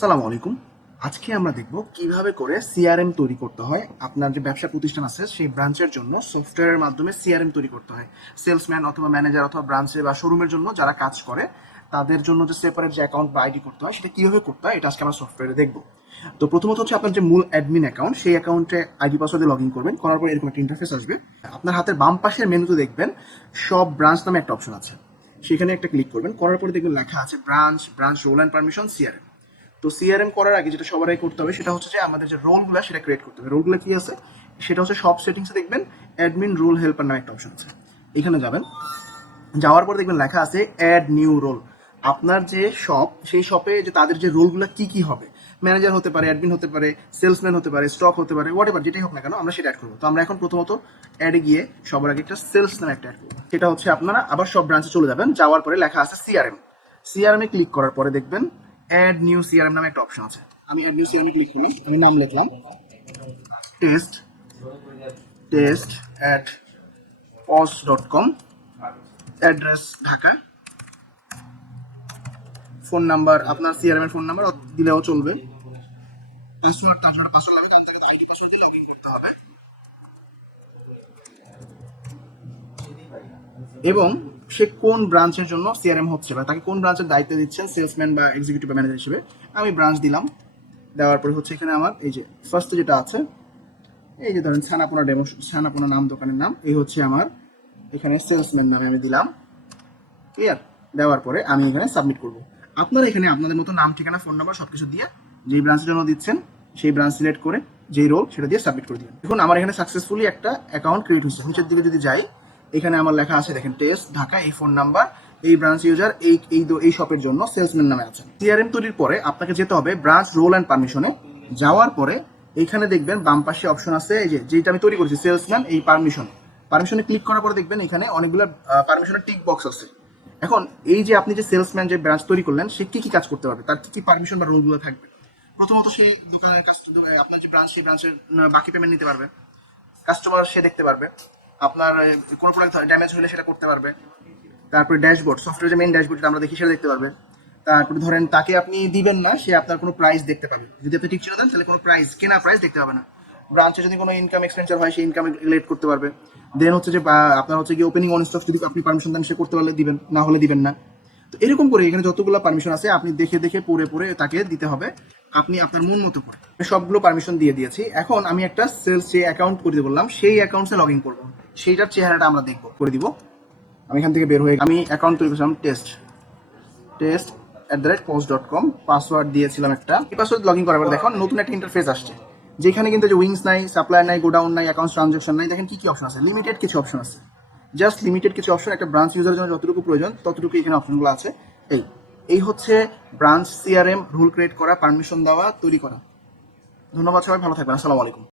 আসসালামু আলাইকুম। আজকে আমরা দেখব কীভাবে করে সিআরএম তৈরি করতে হয়। আপনার যে ব্যবসা প্রতিষ্ঠান আছে, সেই ব্রাঞ্চের জন্য সফটওয়্যারের মাধ্যমে সিআরএম তৈরি করতে হয়। সেলসম্যান অথবা ম্যানেজার অথবা ব্রাঞ্চে বা শোরুমের জন্য যারা কাজ করে, তাদের জন্য যে সেপারেট যে অ্যাকাউন্ট বা আইডি করতে হয়, সেটা কীভাবে করতে হয়, এটা আজকে আমরা সফটওয়্যারে দেখব। তো প্রথমত হচ্ছে আপনার যে মূল অ্যাডমিন অ্যাকাউন্ট সেই অ্যাকাউন্টে আইডি পাসওয়ার্ডে লগ ইন করবেন। করার পর এরকম একটা ইন্টারফেস আসবে। আপনার হাতের বাম পাশের মেনুতে দেখবেন, সব ব্রাঞ্চ নামে একটা অপশন আছে। সেখানে একটা ক্লিক করবেন। করার পরে দেখবেন লেখা আছে branch branch role and permission CRM তো সিআরএম করার আগে যেটা সবারই করতে হবে সেটা হচ্ছে যে আমাদের যে রোলগুলো সেটা ক্রিয়েট করতে হবে। রোলগুলো কি আছে? সেটা হচ্ছে সব সেটিংসে দেখবেন অ্যাডমিন রোল হেল্পার নামে একটা অপশন আছে। এখানে যাবেন। যাওয়ার পর দেখবেন লেখা আছে অ্যাড নিউ রোল আপনার যে শপ সেই শপে যে তাদের যে রোলগুলো কি কি হবে? ম্যানেজার হতে পারে অ্যাডমিন হতে পারে সেলসম্যান হতে পারে স্টক হতে পারে হোয়াট এভার যেটাই হোক না কেন, আমরা সেটা অ্যাড করব। তো আমরা এখন প্রথমত অ্যাডে গিয়ে সবার আগে একটা সেলস নামে একটা অ্যাড করব। সেটা হচ্ছে আপনারা আবার সব ব্রাঞ্চে চলে যাবেন। যাওয়ার পরে লেখা আছে সিআরএম সিআরএম এ ক্লিক করার পরে দেখবেন অ্যাড নিউ সিআরএম নামে একটা অপশন আছে। আমি অ্যাড নিউ সিআরএম ক্লিক করলাম, আমি নাম লিখলাম। Test test at pos dot com address Dhaka. Phone number আপনার সিআরএম এর ফোন নাম্বার দিলেও চলবে। পাসওয়ার্ড তার পাসওয়ার্ড লাগবে জানতে গেলে আইডি পাসওয়ার্ড দিয়ে লগ ইন করতে হবে। এবং সে কোন ব্রাঞ্চের জন্য সিআরএম হচ্ছে বা তাকে কোন ব্রাঞ্চের দায়িত্ব দিচ্ছেন সেলসম্যান বা এক্সিকিউটিভ বা ম্যানেজার হিসেবে? আমি ব্রাঞ্চ দিলাম, দেওয়ার পরে হচ্ছে এখানে আমার এই যে ফার্স্ট যেটা আছে, এই যে ধরেন ছানাপোনা ডেমো ছানাপোনা নাম দোকানের নাম, এই হচ্ছে আমার এখানে সেলসম্যান নামে আমি দিলাম। ক্লিয়ার দেওয়ার পরে আমি এখানে সাবমিট করব। আপনারা এখানে আপনাদের মতো নাম, ঠিকানা ফোন নাম্বার সবকিছু দিয়ে যেই ব্রাঞ্চের জন্য দিচ্ছেন, সেই ব্রাঞ্চ সিলেক্ট করে যেই রোল সেটা দিয়ে সাবমিট করে দিবেন। দেখুন, আমার এখানে সাকসেসফুলি একটা অ্যাকাউন্ট ক্রিয়েট হয়েছে। নিচের দিকে যদি যাই এখানে আমার লেখা আছে, দেখেন টেস্ট ঢাকা, এই ফোন নাম্বার এই ব্রাঞ্চ ইউজার এই এই এই শপের জন্য সেলসম্যান নামে আছে সিআরএম তৈরির পরে আপনাকে যেতে হবে ব্রাঞ্চ রোল অ্যান্ড পারমিশনে যাওয়ার পরে এখানে দেখবেন বাম পাশে অপশন আছে, এই যে যেটা আমি তৈরি করেছি সেলসম্যান এই পারমিশন পারমিশনে ক্লিক করার পরে দেখবেন এখানে অনেকগুলো পারমিশনের টিক বক্স আছে। এখন, এই যে আপনি যে সেলসম্যান যে ব্রাঞ্চ তৈরি করলেন, সে কি কি কাজ করতে পারবে? তার কি কি পারমিশন বা রোলগুলো থাকবে? প্রথমত সেই দোকানের কাছ আপনার যে ব্রাঞ্চ সেই ব্রাঞ্চের বাকি পেমেন্ট নিতে পারবে। কাস্টমার সে দেখতে পারবে। আপনার কোনো প্রোডাক্ট ড্যামেজ হলে সেটা করতে পারবে। তারপরে ড্যাশবোর্ড সফটওয়্যার যে মেইন ড্যাশবোর্ড আমরা দেখি, সেটা দেখতে পারবে। তারপরে ধরেন, তাকে আপনি দিবেন না, সে আপনার কোনো প্রাইস দেখতে পাবে। যদি আপনি ঠিক ছিল দেন, তাহলে কোনো প্রাইস কেনা প্রাইস দেখতে পাবে না। ব্রাঞ্চে যদি কোনো ইনকাম এক্সপেন্সার হয়, সেই ইনকাম রিলেট করতে পারবে। দেন হচ্ছে যে আপনার হচ্ছে কি ওপেনিং অন স্টক যদি আপনি পারমিশন দেন, সে করতে পারলে দিবেন, না হলে দিবেন না। তো এরকম করে এখানে যতগুলো পারমিশন আছে, আপনি দেখে দেখে, পড়ে পড়ে তাকে দিতে হবে। আপনি আপনার মন মতো করে আমি সবগুলো পারমিশন দিয়ে দিয়েছি। এখন আমি একটা সেলস যে অ্যাকাউন্ট করে বললাম, সেই অ্যাকাউন্টসে লগ ইন করব। সেইটার চেহারাটা আমরা দেখব, করে দিব। আমি এখান থেকে বের হয়ে আমি অ্যাকাউন্ট তৈরি করেছিলাম test test at the rate post dot com password দিয়েছিলাম একটা। এই পাসওয়ার্ড লগ ইন করার পর দেখুন, নতুন একটা ইন্টারফেস আসছে। যেখানে কিন্তু যে উইংস নাই সাপ্লাই নাই গোডাউন নাই অ্যাকাউন্ট ট্রানজাকশন নাই, দেখেন কি কি অপশন আছে? লিমিটেড কিছু অপশন আছে। জাস্ট লিমিটেড কিছু অপশন একটা ব্রাঞ্চ ইউজারের জন্য যতটুকু প্রয়োজন, ততটুকু এখানে অপশনগুলো আছে। এই। এই হচ্ছে ব্রাঞ্চ সিআরএম রুল ক্রিয়েট করা পারমিশন দেওয়া, তৈরি করা। ধন্যবাদ সবাই, ভালো থাকবেন। আসসালামু আলাইকুম।